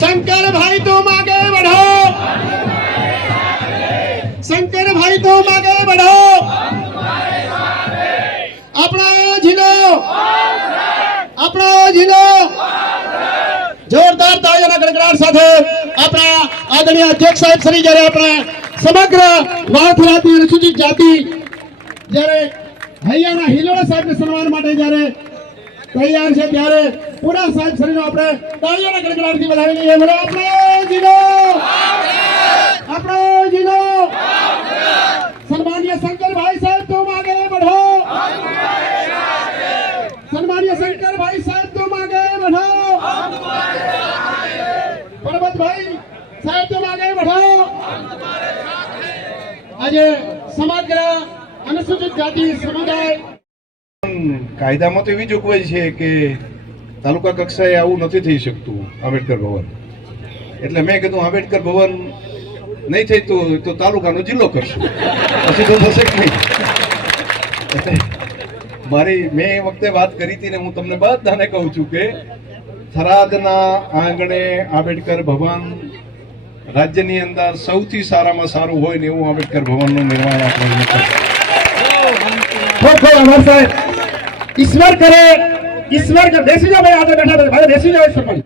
शंकर भाई तुम आगे बढ़ो, शंकर भाई तुम आगे बढ़ो, अपना जिलो, अपना जिलो जोरदार तालियों गड़गड़ाहट સાથે આપણા આદરણીય અધ્યક્ષ સાહેબ શ્રી જ્યારે આપણે સમગ્ર વાળથરાતી અનુસૂચિત જાતિ જ્યારે હૈયાના હિલોડા સાહેબને સન્માન માટે જ્યારે તૈયાર છે ત્યારે પૂરા સાહેબ શ્રીનો આપણે તાળીઓના ગડગડાટથી વધાવી લઈએ. બોલો આપણો જિલ્લો સન્માનીય શંકરભાઈ સાહેબ तुम आगे बढ़ो, सन्माननीय शंकरभाई साहब तुम आगे बढ़ो, परबतभाई साहब तुम आगे बढ़ो. आज समग्र अनुसूचित जाति समुदाय કાયદામાં તો એવી જોગવાઈ છે કે તાલુકા કક્ષાએ આવું નથી થઈ શકતું આંબેડકર ભવન. એટલે મેં કીધું આંબેડકર ભવન નહીં થઈ તો તાલુકાનો જિલ્લો કરશું, પછી તો થશે કે નહીં. મેં એ વખતે વાત કરી હતી ને હું તમને બધાને કહું છું કે થરાદના આંગણે આંબેડકર ભવન રાજ્યની અંદર સૌથી સારામાં સારું હોય ને એવું આંબેડકર ભવનનું નિર્માણ આપણે खूब खूब आभार साहब. ईश्वर करे, ईश्वर का बेसी जाओ भाई, आगे बैठा भाई बेसी जाओ ईश्वर.